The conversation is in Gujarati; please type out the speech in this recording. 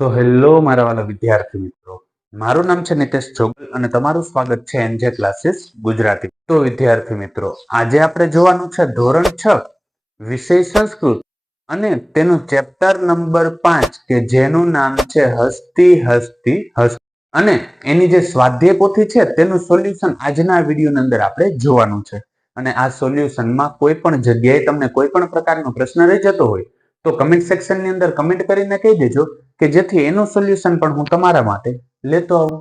તો હેલો મારા વાલા વિદ્યાર્થી મિત્રો, મારું નામ છે નિતેશ જોગલ અને તમારું સ્વાગત છે એનજે ક્લાસીસ ગુજરાતી. તો વિદ્યાર્થી મિત્રો, આજે આપણે જોવાનું છે ધોરણ 6 વિષય સંસ્કૃત અને તેનું ચેપ્ટર નંબર 5 કે જેનું નામ છે હસ્તી હસ્તી હસ્તી, અને એની જે સ્વાધ્યાય પોથી છે તેનું સોલ્યુશન આજના વિડીયોની અંદર આપણે જોવાનું છે. અને આ સોલ્યુશનમાં કોઈ પણ જગ્યાએ તમને કોઈ પણ પ્રકારનો પ્રશ્ન રહી જતો હોય તો કમેન્ટ સેક્શનની અંદર કમેન્ટ કરીને કહી દેજો કે જેથી એનું સોલ્યુશન પણ હું તમારા માટે લેતો આવું.